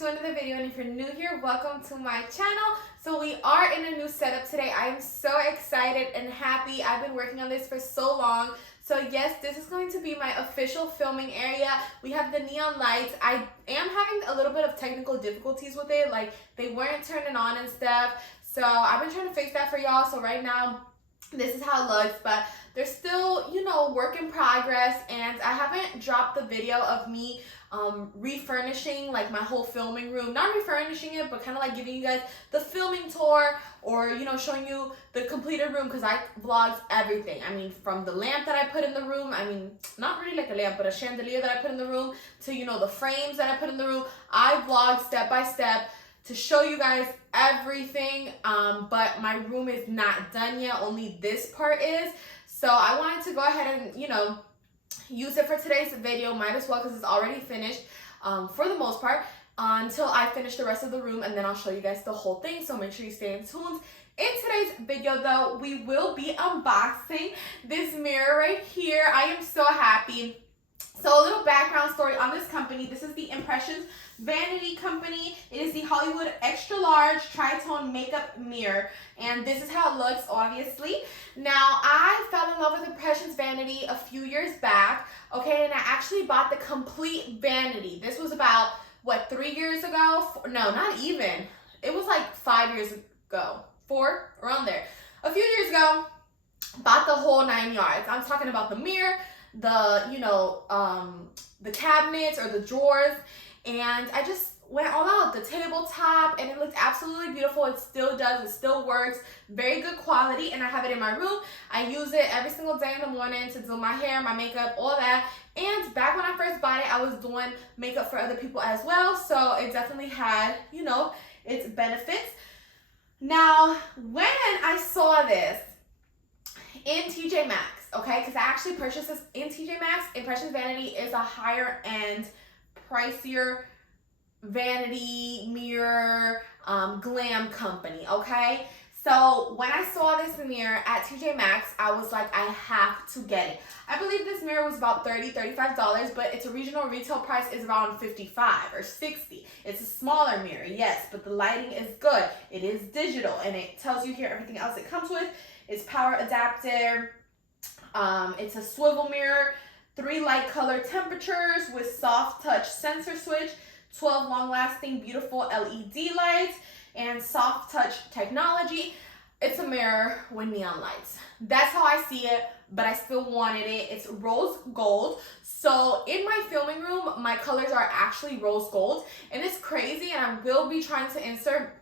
to another video, and if you're new here, welcome to my channel. So we are in a new setup today. I am so excited and happy. I've been working on this for so long. So yes, this is going to be my official filming area. We have the neon lights. I am having a little bit of technical difficulties with it, like they weren't turning on and stuff. So I've been trying to fix that for y'all. So right now, this is how it looks, but there's still, you know, work in progress, and I haven't dropped the video of me refurnishing like my whole filming room. Not refurnishing it, but kind of like giving you guys the filming tour, or, you know, showing you the completed room, because I vlogged everything. I mean, from the lamp that I put in the room, I mean, not really like a lamp, but a chandelier that I put in the room, to, you know, the frames that I put in the room. I vlogged step by step to show you guys everything, but my room is not done yet. Only this part is. So I wanted to go ahead and, you know, use it for today's video. Might as well, because it's already finished for the most part, until I finish the rest of the room, and then I'll show you guys the whole thing. So make sure you stay tuned. In today's video though, we will be unboxing this mirror right here. I am so happy. So a little background story on this company. This is the Impressions Vanity company. It is the Hollywood Extra Large Tritone Makeup Mirror, and this is how it looks, obviously. Now, I fell in love with Impressions Vanity a few years back, okay, and I actually bought the complete vanity. This was about, what, 3 years ago? No, not even. It was like 5 years ago. 4, around there. A few years ago, bought the whole 9 yards. I'm talking about the mirror, the, you know, the cabinets or the drawers, and I just went all out. The tabletop, and it looked absolutely beautiful. It still does. It still works. Very good quality, and I have it in my room. I use it every single day in the morning to do my hair, my makeup, all that. And back when I first bought it, I was doing makeup for other people as well, so it definitely had, you know, its benefits. Now, when I saw this in TJ Maxx, okay, because I actually purchased this in TJ Maxx. Impressions Vanity is a higher end, pricier vanity mirror glam company, okay? So when I saw this mirror at TJ Maxx, I was like, I have to get it. I believe this mirror was about $30, $35, but its original retail price is around $55 or $60. It's a smaller mirror, yes, but the lighting is good. It is digital, and it tells you here everything else it comes with. It's power adapter. It's a swivel mirror, 3 light color temperatures with soft touch sensor switch, 12 long-lasting beautiful LED lights, and soft touch technology. It's a mirror with neon lights. That's how I see it, but I still wanted it. It's rose gold. So in my filming room, my colors are actually rose gold, and it's crazy, and I will be trying to insert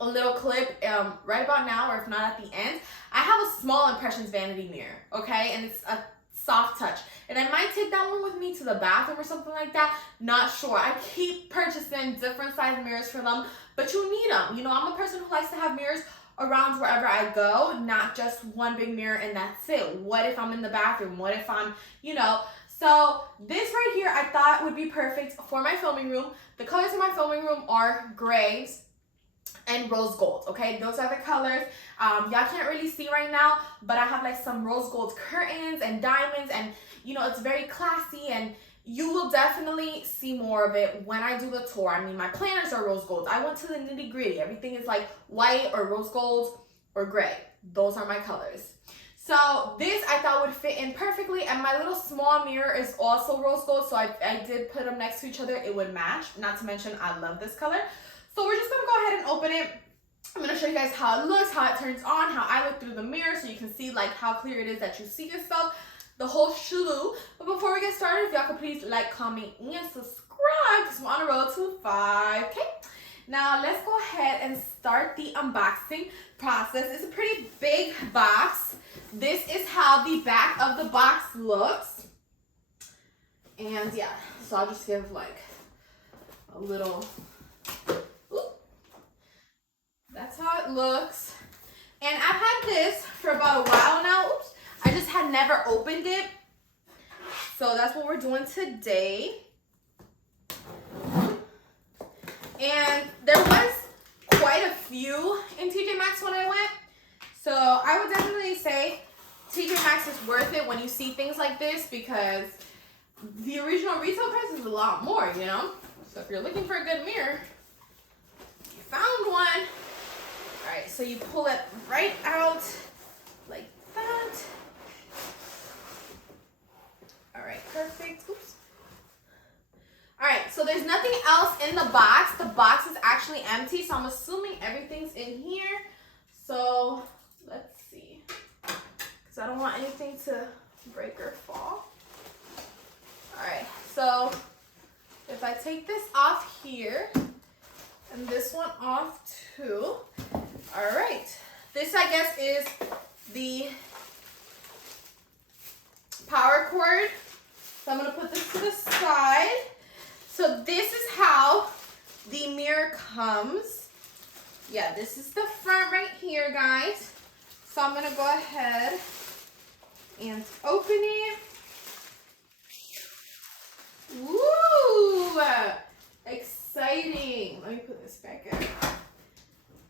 a little clip right about now, or if not at the end. I have a small Impressions Vanity mirror, okay, and it's a soft touch, and I might take that one with me to the bathroom or something like that. Not sure. I keep purchasing different size mirrors for them, but you need them. You know, I'm a person who likes to have mirrors around wherever I go, not just one big mirror and that's it. What if I'm in the bathroom? What if I'm, you know? So this right here I thought would be perfect for my filming room. The colors in my filming room are grays and rose gold, okay? Those are the colors. Y'all can't really see right now, but I have like some rose gold curtains and diamonds, and you know, it's very classy, and you will definitely see more of it when I do the tour. I mean, my planners are rose gold. I went to the nitty gritty. Everything is like white or rose gold or gray. Those are my colors. So this I thought would fit in perfectly, and my little small mirror is also rose gold, so I did put them next to each other. It would match, not to mention I love this color. So we're just gonna go ahead and open it. I'm gonna show you guys how it looks, how it turns on, how I look through the mirror, so you can see like how clear it is that you see yourself, the whole shoo. But before we get started, if y'all could please like, comment, and subscribe, because we're on the road to 5K. Now let's go ahead and start the unboxing process. It's a pretty big box. This is how the back of the box looks. And yeah, so I'll just give like a little. That's how it looks. And I've had this for about a while now. Oops. I just had never opened it. So that's what we're doing today. And there was quite a few in TJ Maxx when I went. So I would definitely say TJ Maxx is worth it when you see things like this, because the original retail price is a lot more, you know? So if you're looking for a good mirror, you found one. All right, so you pull it right out like that. All right, perfect. Oops. All right, so there's nothing else in the box. The box is actually empty, so I'm assuming everything's in here. So let's see, because I don't want anything to break or fall. All right, so if I take this off here and this one off too. All right, this I guess is the power cord. So I'm gonna put this to the side. So this is how the mirror comes. Yeah, this is the front right here, guys. So I'm gonna go ahead and open it. Woo! Exciting. Let me put this back in.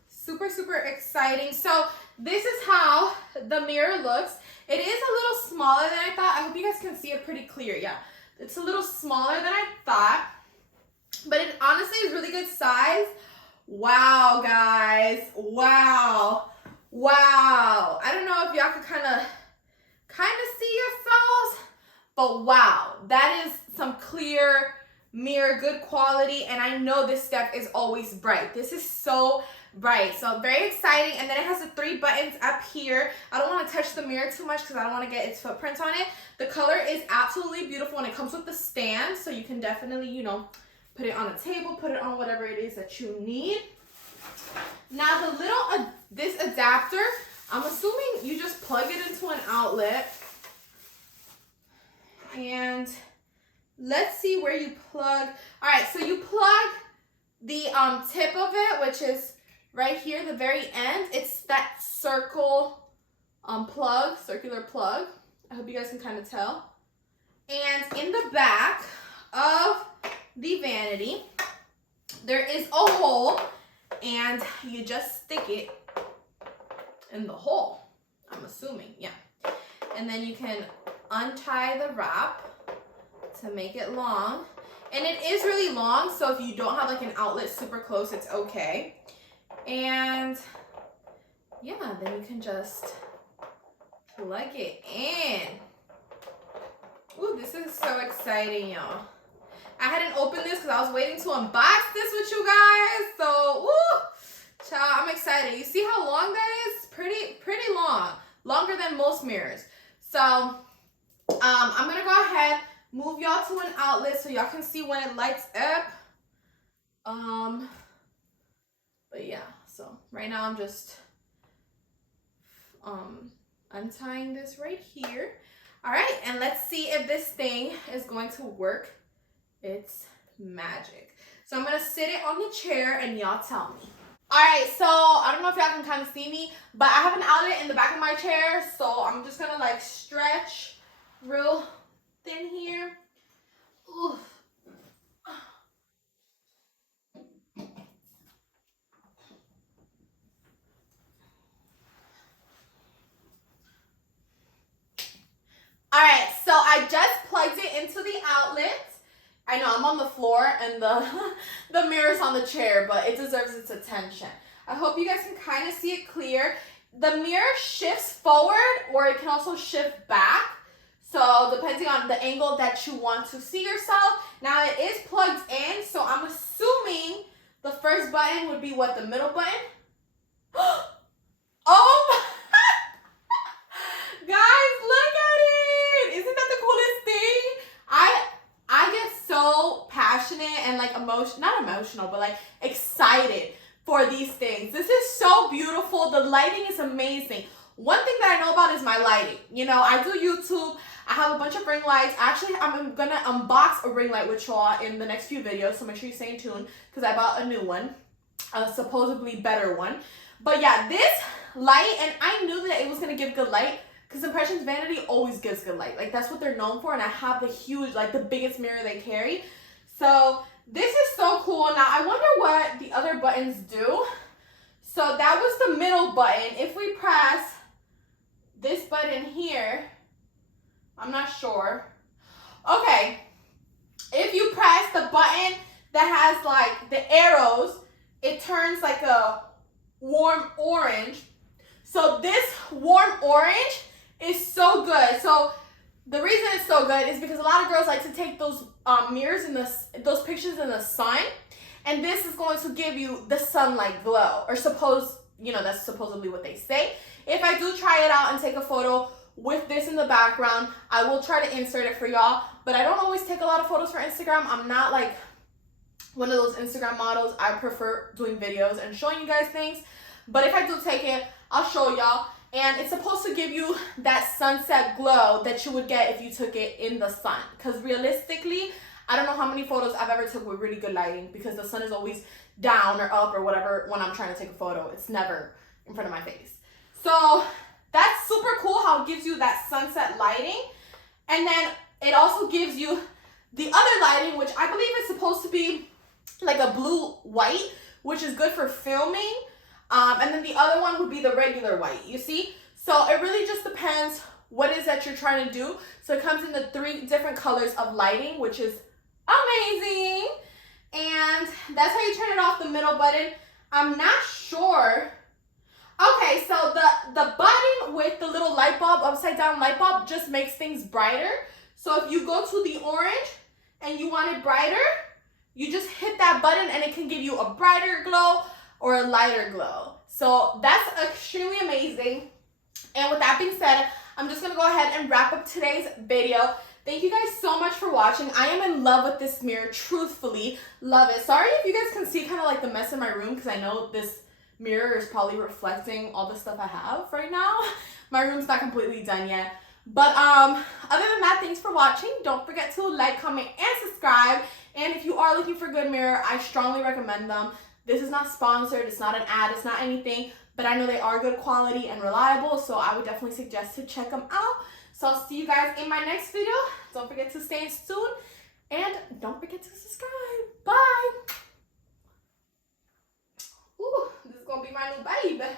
Super, super exciting. So this is how the mirror looks. It is a little smaller than I thought. I hope you guys can see it pretty clear. Yeah, it's a little smaller than I thought, but it honestly is really good size. Wow, guys. Wow. Wow. I don't know if y'all can kind of see yourselves, but wow, that is some clear mirror, good quality, and I know this stuff is always bright. This is so bright, so very exciting. And then it has the 3 buttons up here. I don't want to touch the mirror too much because I don't want to get its footprints on it. The color is absolutely beautiful, and it comes with the stand, so you can definitely, you know, put it on a table, put it on whatever it is that you need. Now the little this adapter, I'm assuming you just plug it into an outlet. And let's see where you plug. All right, so you plug the tip of it, which is right here, the very end. It's that circle circular plug. I hope you guys can kind of tell. And in the back of the vanity, there is a hole, and you just stick it in the hole, I'm assuming, yeah. And then you can untie the wrap to make it long. And it is really long, so if you don't have like an outlet super close, it's okay. And yeah, then you can just plug it in. Ooh, this is so exciting, y'all. I hadn't opened this because I was waiting to unbox this with you guys. So, woo, child, I'm excited. You see how long that is? Pretty long. Longer than most mirrors. So, I'm going to go ahead, move y'all to an outlet so y'all can see when it lights up. But yeah, so right now I'm just untying this right here. All right, and let's see if this thing is going to work its magic. So I'm gonna sit it on the chair and y'all tell me. All right, so I don't know if y'all can kind of see me, but I have an outlet in the back of my chair, so I'm just gonna like stretch real thin here. Ooh. All right, so I just plugged it into the outlet. I know I'm on the floor and the mirror's on the chair, but it deserves its attention. I hope you guys can kind of see it clear. The mirror shifts forward, or it can also shift back. So depending on the angle that you want to see yourself. Now it is plugged in, so I'm assuming the first button would be what, the middle button? Oh my, guys, look at it. Isn't that the coolest thing? I get so passionate and like not emotional, but like excited for these things. This is so beautiful. The lighting is amazing. One thing that I know about is my lighting. You know, I do YouTube. I have a bunch of ring lights. Actually, I'm gonna unbox a ring light with y'all in the next few videos, so make sure you stay tuned because I bought a new one, a supposedly better one. But yeah, this light, and I knew that it was gonna give good light because Impressions Vanity always gives good light. Like, that's what they're known for, and I have the huge, like the biggest mirror they carry. So this is so cool. Now I wonder what the other buttons do. So that was the middle button. If we press this button here, I'm not sure. Okay, if you press the button that has like the arrows. It turns like a warm orange. So this warm orange is so good. So the reason it's so good is because a lot of girls like to take those mirrors in those pictures in the sun, and this is going to give you the sunlight glow, or that's supposedly what they say. If I do try it out and take a photo with this in the background, I will try to insert it for y'all, but I don't always take a lot of photos for Instagram. I'm not like one of those Instagram models. I prefer doing videos and showing you guys things, but if I do take it, I'll show y'all. And it's supposed to give you that sunset glow that you would get if you took it in the sun. Because realistically, I don't know how many photos I've ever took with really good lighting, because the sun is always down or up or whatever when I'm trying to take a photo. It's never in front of my face. So that's super cool how it gives you that sunset lighting. And then it also gives you the other lighting, which I believe is supposed to be like a blue-white, which is good for filming. And then the other one would be the regular white, you see? So it really just depends what it is that you're trying to do. So it comes in the 3 different colors of lighting, which is amazing. And that's how you turn it off, the middle button. I'm not sure. Okay, so the button with the little light bulb, upside down light bulb, just makes things brighter. So if you go to the orange and you want it brighter, you just hit that button and it can give you a brighter glow or a lighter glow. So that's extremely amazing. And with that being said, I'm just gonna go ahead and wrap up today's video. Thank you guys so much for watching. I am in love with this mirror, truthfully. Love it. Sorry if you guys can see kind of like the mess in my room, because I know this mirror is probably reflecting all the stuff I have right now. My room's not completely done yet. But other than that, thanks for watching. Don't forget to like, comment, and subscribe. And if you are looking for good mirror, I strongly recommend them. This is not sponsored, it's not an ad, it's not anything, but I know they are good quality and reliable, so I would definitely suggest to check them out. So I'll see you guys in my next video. Don't forget to stay tuned, and don't forget to subscribe. Bye! Ooh, this is gonna be my new baby.